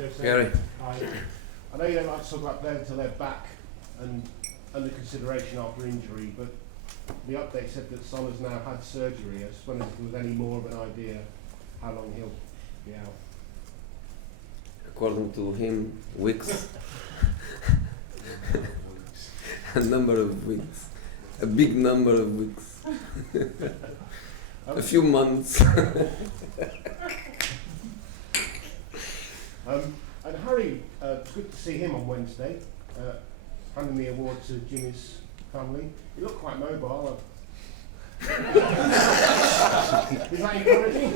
Jose. Gary. Hi. I know you don't like to talk about players until they're back and under consideration after injury, but the update said that Son has now had surgery. I just wondered if there was any more of an idea how long he'll be out. According to him, weeks. A number of weeks. A big number of weeks. A few months. And Harry, good to see him on Wednesday, handing the award to Jimmy's family. He looked quite mobile. Is that encouraging?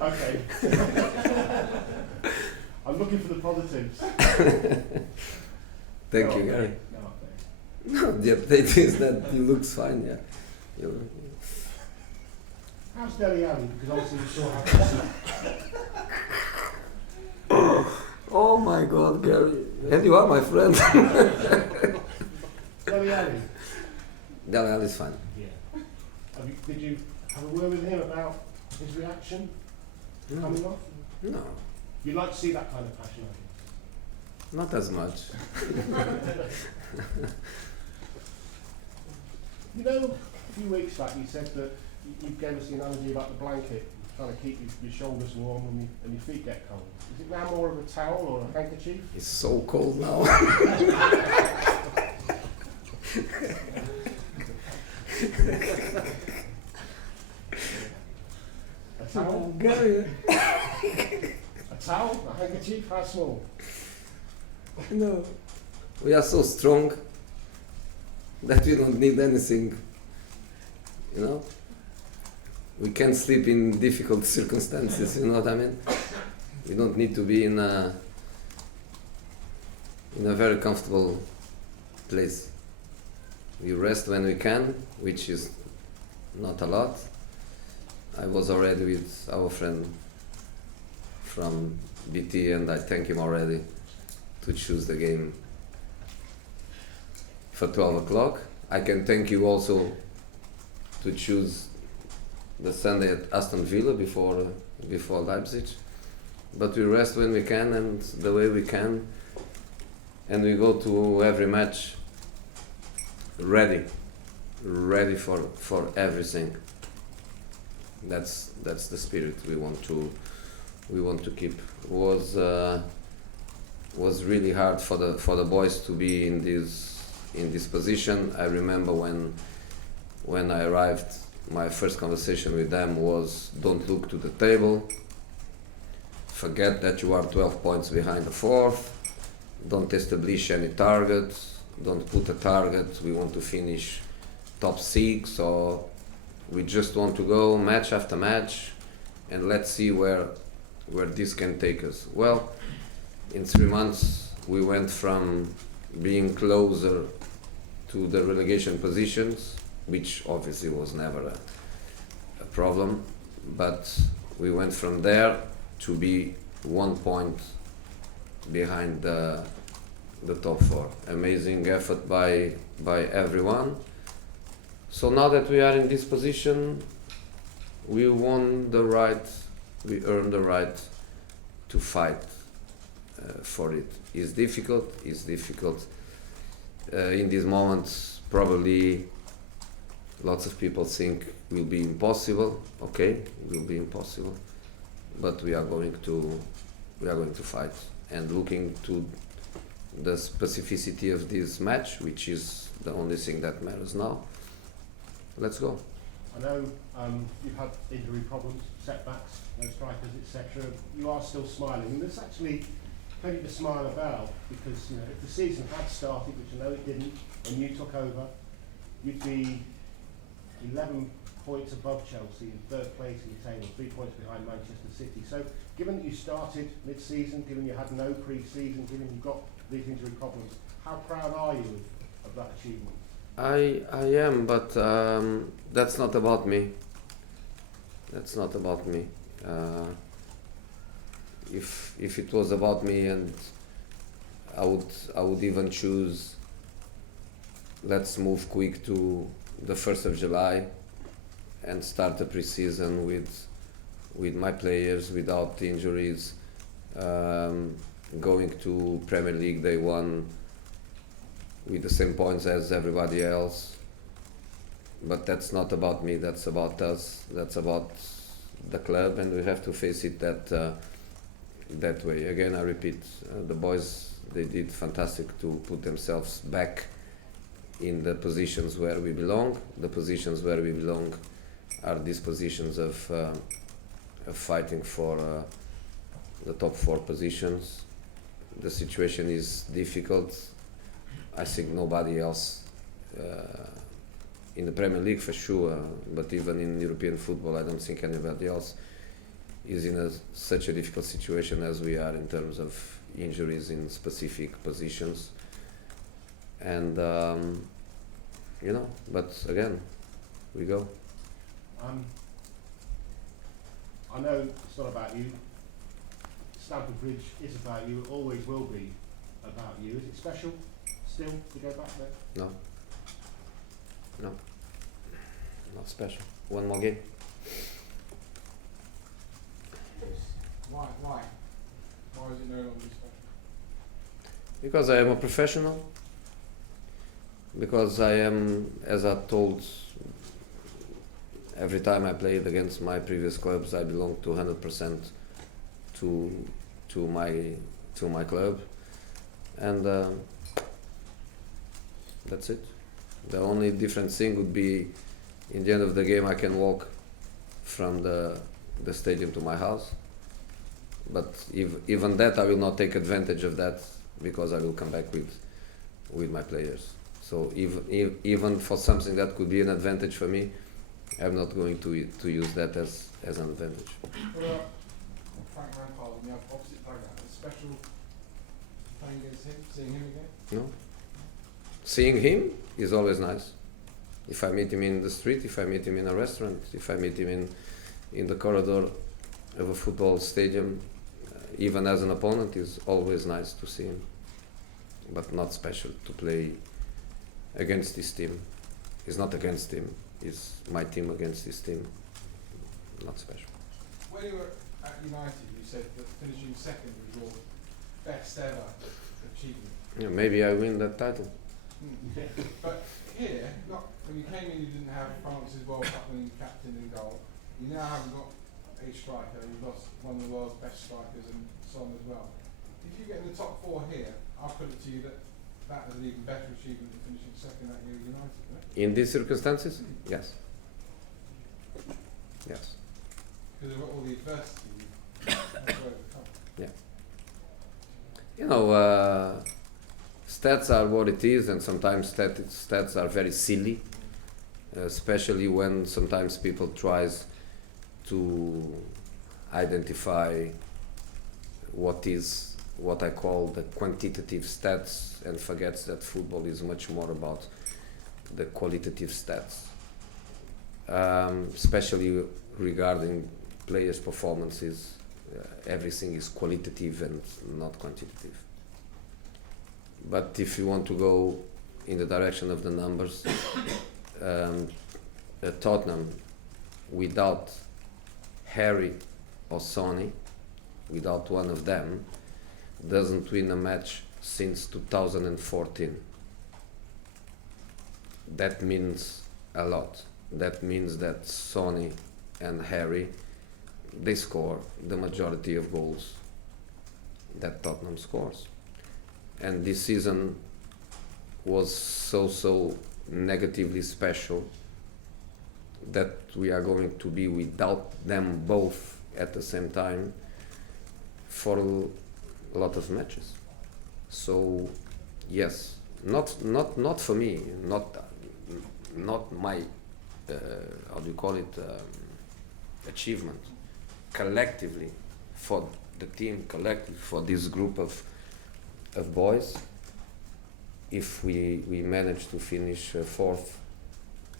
Okay. I'm looking for the positives. Thank you, Gary. No, No, the update is that he looks fine, yeah. how's Dele Alli? Because obviously we saw how. Oh my God, Gary. And you are my friend. Dele Alli? Dele Alli is fine. Yeah. Did you have a word with him about his reaction coming off? No, You'd like to see that kind of passion, I think. not as much. You know, a few weeks back you said that you gave us the analogy about the blanket, trying to keep your shoulders warm and your feet get cold. Is it now more of a towel or a handkerchief? It's so cold now. A towel? Gary. A towel? A handkerchief? How small? No. We are so strong that we don't need anything. You know? We can sleep in difficult circumstances, you know what I mean? We don't need to be in a very comfortable place. We rest when we can, which is not a lot. I was already with our friend from BT and I thank him already to choose the game for 12 o'clock. I can thank you also to choose the Sunday at Aston Villa before Leipzig. But we rest when we can and the way we can, and we go to every match ready for everything. That's the spirit we want to keep. Was really hard for the boys to be in this position. I remember when I arrived, my first conversation with them was, don't look to the table, forget that you are 12 points behind the fourth, don't establish any target, don't put a target, we want to finish top 6, or we just want to go match after match and let's see where this can take us. Well, in 3 months we went from being closer to the relegation positions, which obviously was never a problem, but we went from there to be 1 point behind the top 4. Amazing effort by everyone. So now that we are in this position, we earned the right to fight for it. It's difficult. In these moments, probably lots of people think it will be impossible. Okay, it will be impossible, but we are going to fight. And looking to the specificity of this match, which is the only thing that matters now, let's go. I know you've had injury problems, setbacks, no strikers, etc. You are still smiling, and there's actually plenty to smile about, because if the season had started, which I know it didn't, and you took over, you'd be 11 points above Chelsea, in third place in the table, 3 points behind Manchester City. So given that you started mid-season, given you had no pre-season, given you've got these injury problems, how proud are you of that achievement? I am, but that's not about me. That's not about me. If it was about me, and I would even choose, let's move quick to the 1st of July and start the pre-season with my players without injuries, going to Premier League day one with the same points as everybody else. But that's not about me, that's about us, that's about the club, and we have to face it that way. Again, I repeat, the boys, they did fantastic to put themselves back in the positions where we belong. The positions where we belong are these positions of fighting for the top 4 positions. The situation is difficult. I think nobody else in the Premier League for sure, but even in European football, I don't think anybody else is in such a difficult situation as we are in terms of injuries in specific positions. And but again, we go. I know it's not about you. Stamford Bridge is about you. It always will be about you. Is it special still to go back there? No, not special. One more game. Why? Why is it no longer special? Because I am a professional. Because I am, as I told, every time I played against my previous clubs, I belong to 100% to my club, and that's it. The only different thing would be, in the end of the game, I can walk from the stadium to my house. But even that, I will not take advantage of that, because I will come back with my players. So even for something that could be an advantage for me, I'm not going to use that as an advantage. What about Frank Lampard in the opposite dugout? It's special playing against him, seeing him again? No. Seeing him is always nice. If I meet him in the street, if I meet him in a restaurant, if I meet him in the corridor of a football stadium, even as an opponent, is always nice to see him. But not special to play against this team. It's not against him. It's my team against his team. Not special. When you were at United, you said that finishing second was your best ever achievement. Yeah, maybe I win that title. But here, when you came in, you didn't have France's World Cup winning captain in goal. You now haven't got a striker. You've lost one of the world's best strikers and Son as well. If you get in the top 4 here, I'll put it to you that is an even better achievement than finishing second at United, right? In these circumstances, yes. Yes. Because of all the adversity you've had to overcome. Yeah. You know, stats are what it is, and sometimes stats are very silly, especially when sometimes people tries to identify what I call the quantitative stats, and forgets that football is much more about the qualitative stats, especially regarding players' performances. Everything is qualitative and not quantitative. But if you want to go in the direction of the numbers, Tottenham, without Harry or Sonny, without one of them, doesn't win a match since 2014. That means a lot. That means that Sonny and Harry, they score the majority of goals that Tottenham scores. And this season was so negatively special that we are going to be without them both at the same time for a lot of matches. So yes, not for me, not my how do you call it, achievement, collectively for the team, collectively for this group of boys. If we manage to finish 4th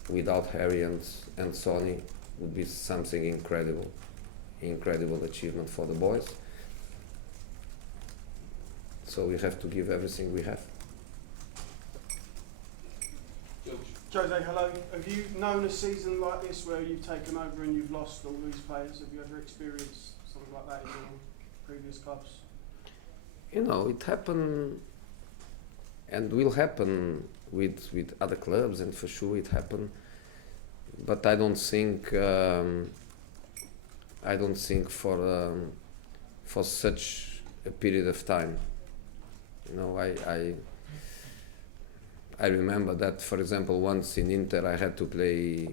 without Harry and Sonny, would be something incredible achievement for the boys. So we have to give everything we have. George. Jose, hello. Have you known a season like this where you've taken over and you've lost all these players? Have you ever experienced something like that in your previous clubs? You know, it happened and will happen with other clubs, and for sure it happened. But I don't think for such a period of time. You know, I remember that, for example, once in Inter I had to play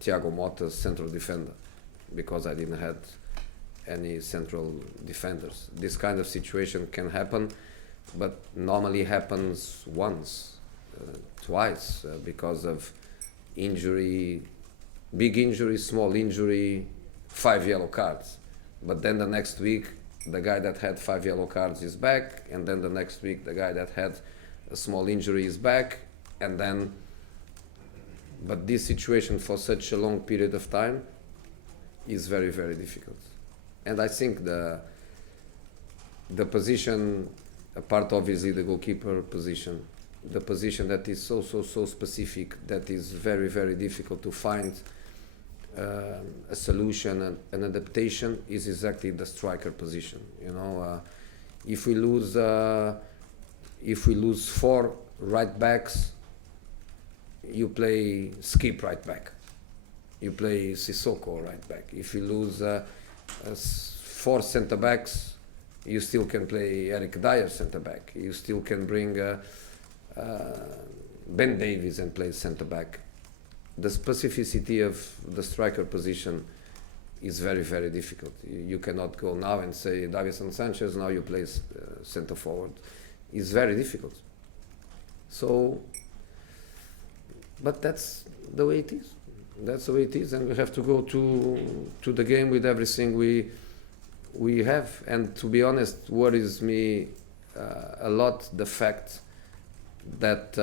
Thiago Motta's central defender because I didn't have any central defenders. This kind of situation can happen, but normally happens once, twice, because of injury, big injury, small injury, 5 yellow cards. But then the next week, the guy that had 5 yellow cards is back, and then the next week, the guy that had a small injury is back, and then. But this situation for such a long period of time is very, very difficult. And I think the position, apart obviously the goalkeeper position, the position that is so specific, that is very, very difficult to find a solution and an adaptation, is exactly the striker position. You know, if we lose 4 right backs, you play Skip right back, you play Sissoko right back. If you lose 4 centre backs, you still can play Eric Dyer centre back. You still can bring Ben Davies and play centre back. The specificity of the striker position is very, very difficult. You cannot go now and say Davinson Sanchez, now you play centre forward. It's very difficult. So, but that's the way it is. That's the way it is, and we have to go to the game with everything we have. And to be honest, worries me a lot the fact that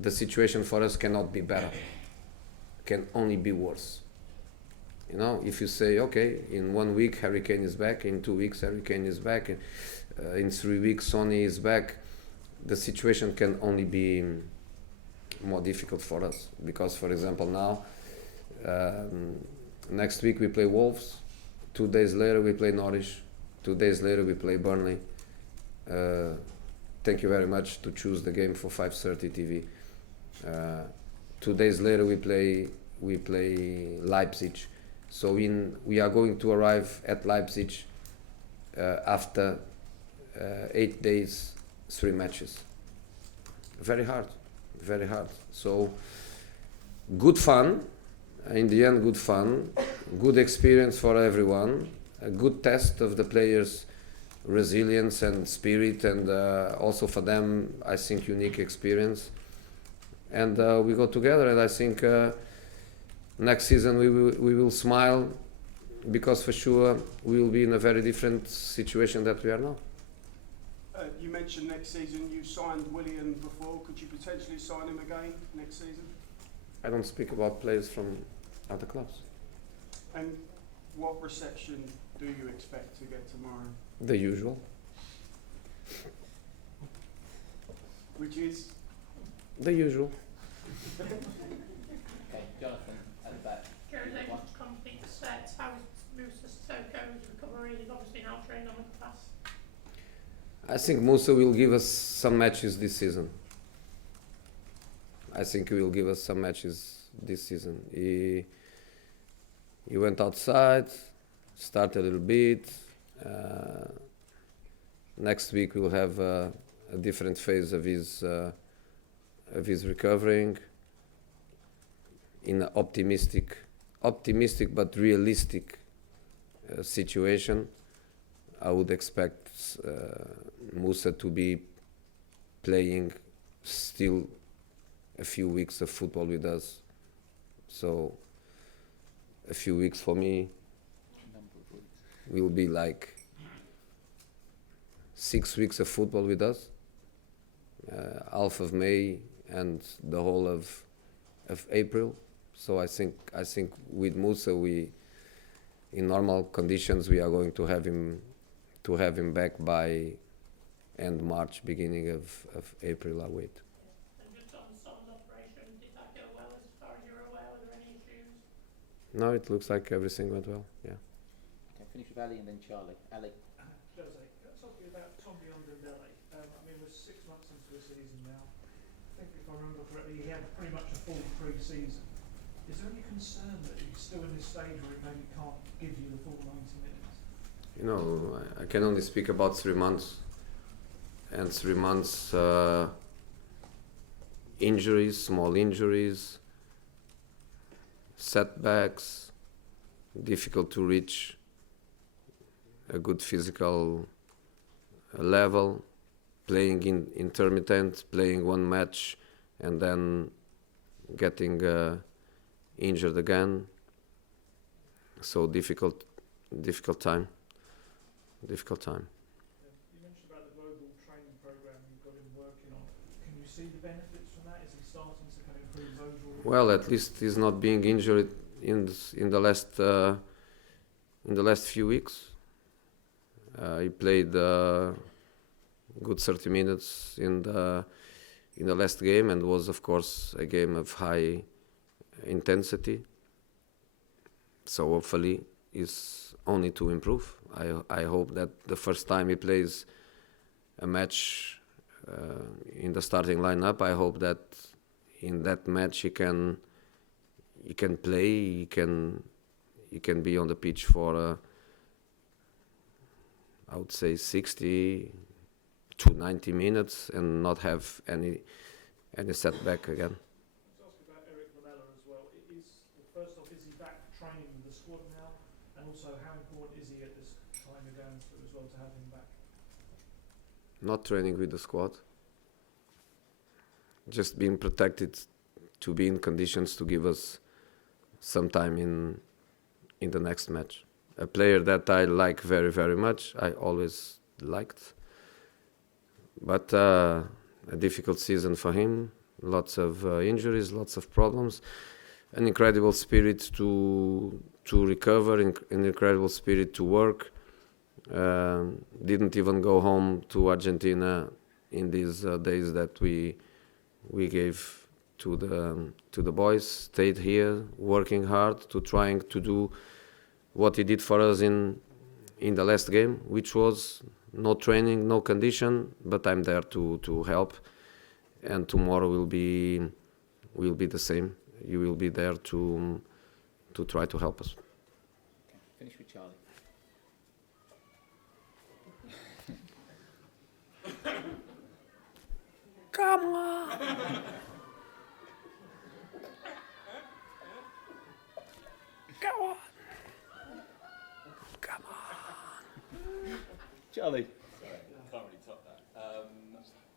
the situation for us cannot be better, can only be worse. You know, if you say, okay, in 1 week Harry Kane is back, in 2 weeks Harry Kane is back, in 3 weeks Sonny is back, the situation can only be more difficult for us. Because, for example, now, next week we play Wolves, 2 days later we play Norwich, 2 days later we play Burnley. Thank you very much to choose the game for 5:30 TV. 2 days later we play Leipzig. So we are going to arrive at Leipzig after 8 days, 3 matches. Very hard, very hard. So good fun, in the end good fun, good experience for everyone, a good test of the players' resilience and spirit, and also for them, I think, unique experience. And we go together, and I think next season we will smile, because for sure we will be in a very different situation that we are now. You mentioned next season. You signed Willian before. Could you potentially sign him again next season? I don't speak about players from other clubs. And what reception do you expect to get tomorrow? The usual. Which is? The usual. Okay, Jonathan at the back. Jose, just to complete the set, how is Musa Sissoko's recovery? He's obviously now trained on the class. I think Musa will give us some matches this season. I think he will give us some matches this season. He went outside, started a little bit. Next week we'll have a different phase of his recovering. In an optimistic but realistic situation, I would expect Musa to be playing still a few weeks of football with us. So a few weeks for me will be like 6 weeks of football with us, half of May and the whole of April. So I think with Musa, in normal conditions, we are going to have him back by end March, beginning of April, I wait. And just on Son's operation, No, it looks like everything went well. Yeah. Okay, finish with Ali and then Charlie. Ali. Jose, talking about Tommy Underbelly. I mean, we're 6 months into the season now. I think if I remember correctly, he had pretty much a full pre-season. Is there any concern that he's still in this stage where he maybe can't give you the full 90 minutes? You know, I can only speak about 3 months, and 3 months injuries, small injuries, setbacks, difficult to reach a good physical level, playing in intermittent, playing one match and then getting injured again. So difficult time. You mentioned about the global training program you've got him working on. Can you see the benefits from that? Is he starting to kind of improve his overall? Well, at least he's not being injured in the last few weeks. He played good 30 minutes in the last game, and was of course a game of high intensity. So hopefully is only to improve. I hope that the first time he plays a match in the starting lineup, I hope that in that match he can play, he can be on the pitch for I would say 60 to 90 minutes and not have any setback again. Let's ask about Eric Lamela as well. First off, is he back training with the squad now? And also, how important is he at this time you're going through as well to have him back? Not training with the squad, just being protected to be in conditions to give us some time in the next match. A player that I like very, very much, I always liked. But a difficult season for him, lots of injuries, lots of problems, an incredible spirit to recover, an incredible spirit to work. Didn't even go home to Argentina in these days that we gave to the boys. Stayed here, working hard to trying to do what he did for us in the last game, which was no training, no condition, but I'm there to help. And tomorrow will be the same. You will be there to try to help us. Okay, finish with Charlie. Come on! Come on! Come on! Charlie. Sorry, can't really top that.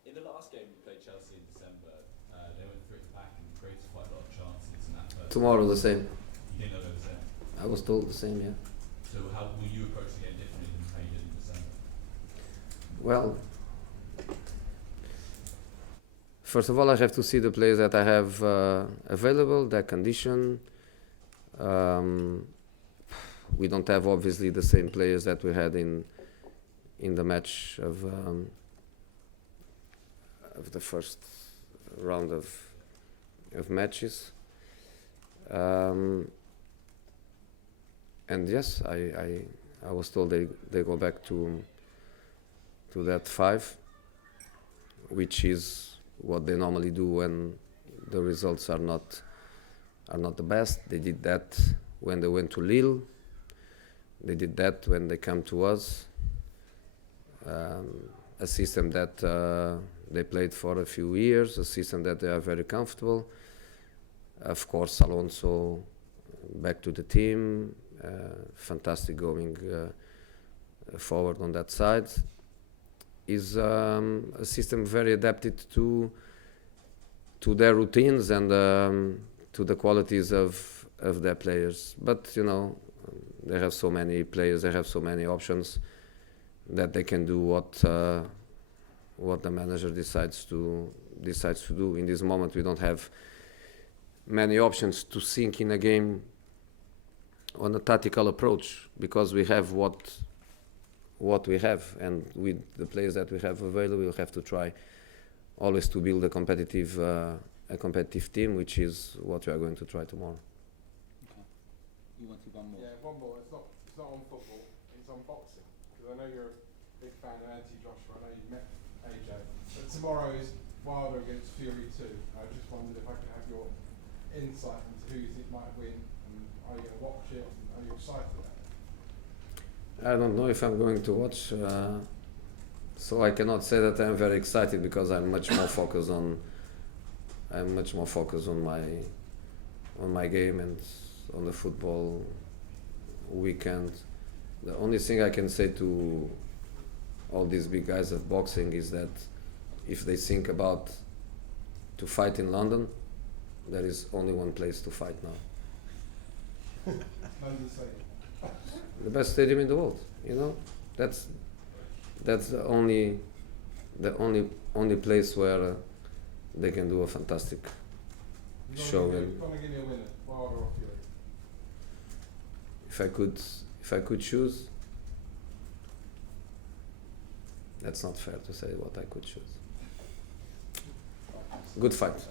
In the last game you played Chelsea in December, they went through at the back and created quite a lot of chances in that first. Tomorrow the same. You think they'll go the same? I was told the same, yeah. So how will you approach the game differently than how you did in December? Well, first of all, I have to see the players that I have available, their condition. We don't have obviously the same players that we had in the match of the first round of matches. And yes, I was told they go back to that 5, which is what they normally do when the results are not the best. They did that when they went to Lille. They did that when they come to us. A system that they played for a few years, a system that they are very comfortable. Of course, Alonso back to the team, fantastic going forward on that side. Is a system very adapted to their routines and to the qualities of their players. But you know, they have so many players, they have so many options that they can do what the manager decides to do. In this moment, we don't have many options to sink in a game on a tactical approach because we have what we have, and with the players that we have available, we'll have to try always to build a competitive team, which is what we are going to try tomorrow. Okay. You wanted one more. Yeah, one more. It's not on football. It's on boxing. Because I know you're a big fan of Joshua. I know you've met AJ. But tomorrow is Wilder against Fury 2. I just wondered if I could have your insight into who you think might win. And are you going to watch it? And are you excited about it? I don't know if I'm going to watch, so I cannot say that I'm very excited because I'm much more focused on my game and on the football weekend. The only thing I can say to all these big guys of boxing is that if they think about to fight in London, there is only one place to fight now. London Stadium. The best stadium in the world, you know. That's the only place where they can do a fantastic show. And You're going to give me a winner, Wilder or Fury? if I could choose, that's not fair to say what I could choose. Good fight.